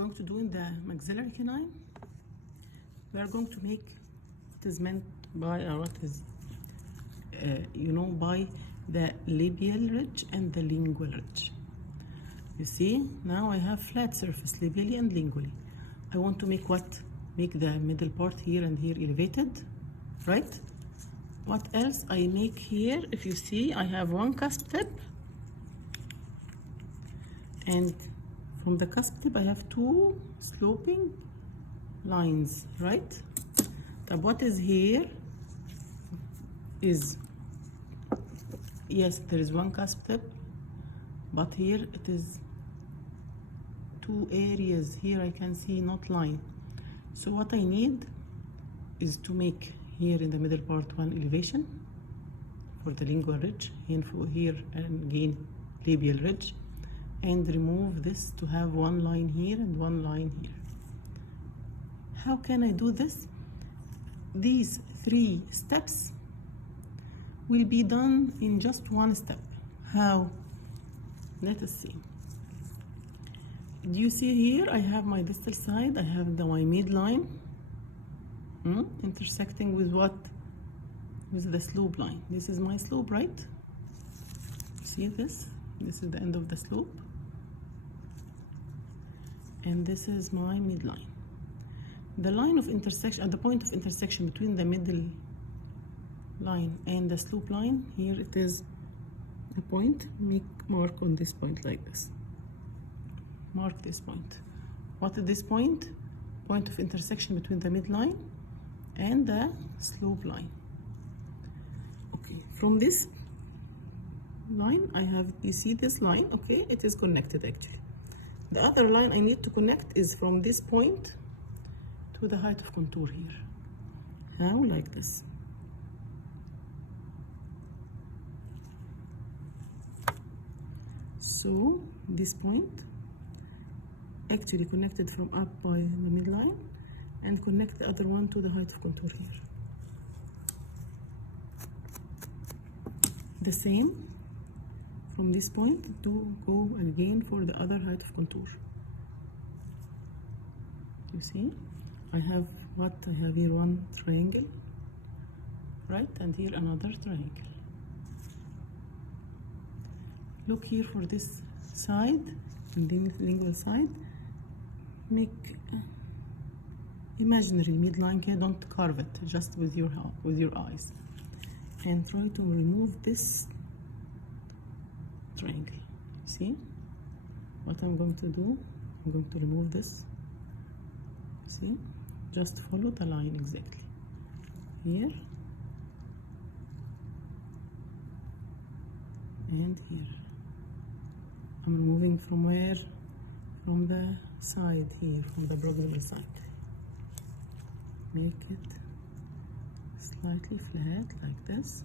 going to do in the maxillary canine, we are going to make what is meant by, or what is by the labial ridge and the lingual ridge. You see, now I have flat surface labially and lingually. I want to make what? Make the middle part here and here elevated, right? What else I make here? If you see, I have one cusp tip, and from the cusp tip I have two sloping lines, right? But what is here is, yes, there is one cusp tip, but here it is two areas. Here I can see not line. So what I need is to make here in the middle part one elevation for the lingual ridge, and for here and again labial ridge, and remove this to have one line here and one line here. How can I do this? These 3 steps will be done in just one step. How? Let us see. Do you see here I have my distal side, I have my midline intersecting with what? With the slope line. This is my slope, right? See this? This is the end of the slope, and this is my midline. The line of intersection, at the point of intersection between the middle line and the slope line, here it is a point. Make mark on this point like this. Mark this point. What is this point? Point of intersection between the midline and the slope line. Okay, from this line I have, you see this line, okay, it is connected actually. The other line I need to connect is from this point to the height of contour here. How? Like this. So this point actually connected from up by the midline, and connect the other one to the height of contour here. The same from this point to go again for the other height of contour. You see, I have what? I have here one triangle, right? And here another triangle. Look here for this side, and then lingual side. Make imaginary midline here, don't carve it, just with your eyes, and try to remove this triangle. See what I'm going to do? I'm going to remove this. See, just follow the line exactly here and here. I'm removing from where? From the side here, from the proximal side. Make it slightly flat like this.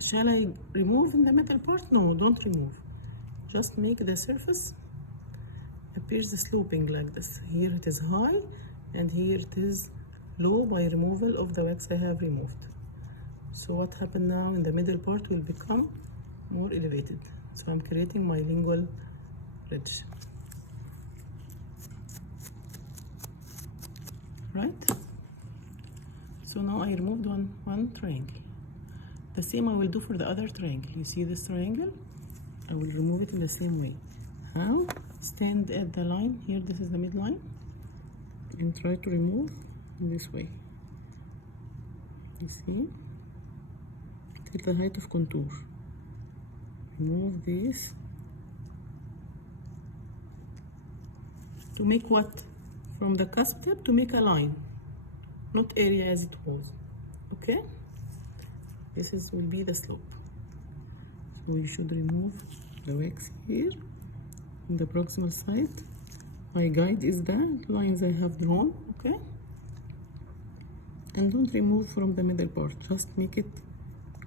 Shall I remove in the middle part? No, don't remove. Just make the surface appears sloping like this. Here it is high and here it is low by removal of the wax I have removed. So what happened now in the middle part will become more elevated. So I'm creating my lingual ridge. Right? So now I removed one triangle. The same I will do for the other triangle. You see this triangle? I will remove it in the same way. How? Stand at the line here, this is the midline, and try to remove in this way. You see? Till the height of contour. Remove this. To make what? From the cusp tip to make a line, not area as it was. Okay? This will be the slope. So we should remove the wax here on the proximal side. My guide is the lines I have drawn, okay? And don't remove from the middle part, just make it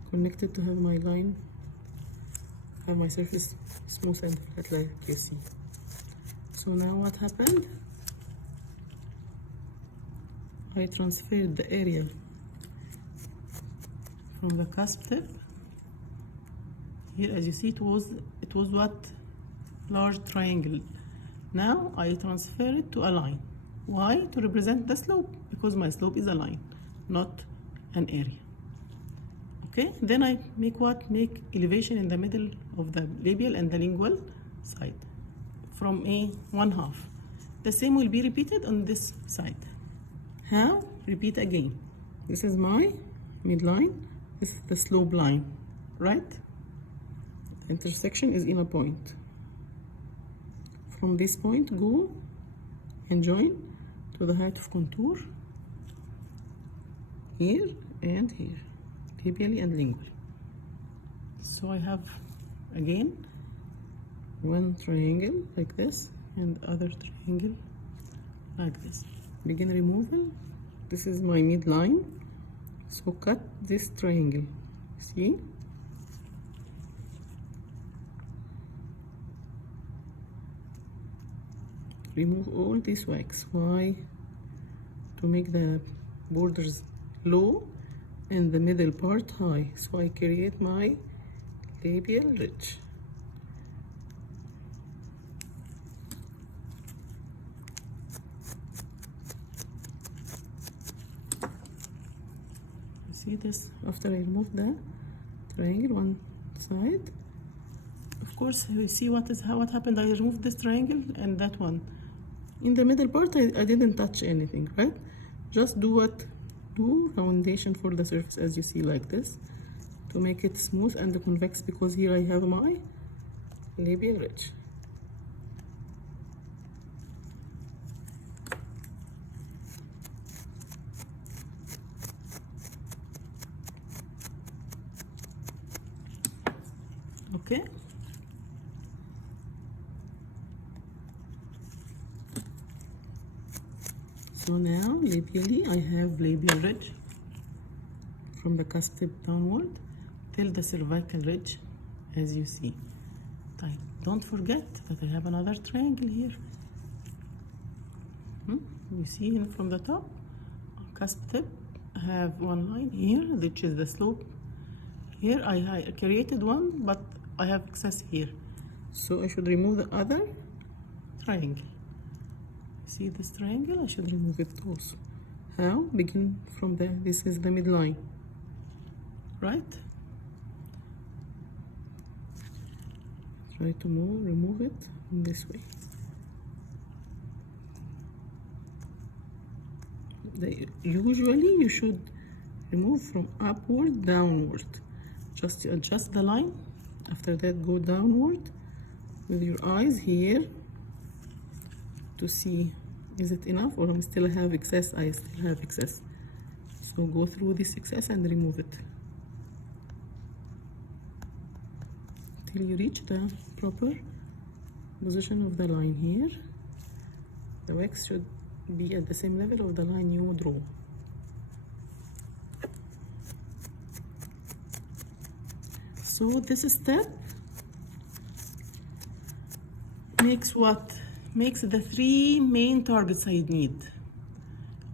connected to have my line, have my surface smooth and flat like you see. So now what happened? I transferred the area from the cusp tip Here, as you see, it was what? Large triangle. Now I transfer it to a line. Why? To represent the slope, because my slope is a line, not an area. Okay, then I make what? Make elevation in the middle of the labial and the lingual side from a 1/2. The same will be repeated on this side. How? Repeat again. This is my midline, this is the slope line, right? The intersection is in a point. From this point, go and join to the height of contour here and here, labially and lingual. So I have again one triangle like this and other triangle like this. Begin removal. This is my midline. So cut this triangle. See? Remove all this wax. Why? To make the borders low and the middle part high. So I create my labial ridge. See this? After I remove the triangle one side, of course we see what happened. I removed this triangle and that one. In the middle part I didn't touch anything, right? Just do foundation for the surface, as you see, like this, to make it smooth and convex, because here I have my labial ridge. Okay. So now labially I have labial ridge from the cusp tip downward till the cervical ridge, as you see. Don't forget that I have another triangle here. You see from the top, cusp tip, I have one line here, which is the slope. Here I created one, but I have excess here, so I should remove the other triangle. See this triangle? I should remove it also. How? Begin from this is the midline, right? Try to remove it in this way. Usually you should remove from upward downward. Just adjust the line. After that, go downward with your eyes here to see, is it enough or I still have excess? I still have excess. So go through this excess and remove it till you reach the proper position of the line here. The wax should be at the same level of the line you draw. So this step makes what? Makes the three main targets I need.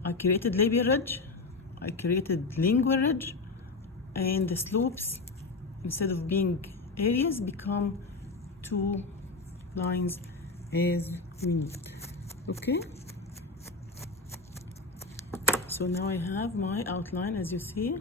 I created labial ridge, I created lingual ridge, and the slopes, instead of being areas, become two lines as we need. Okay? So now I have my outline, as you see.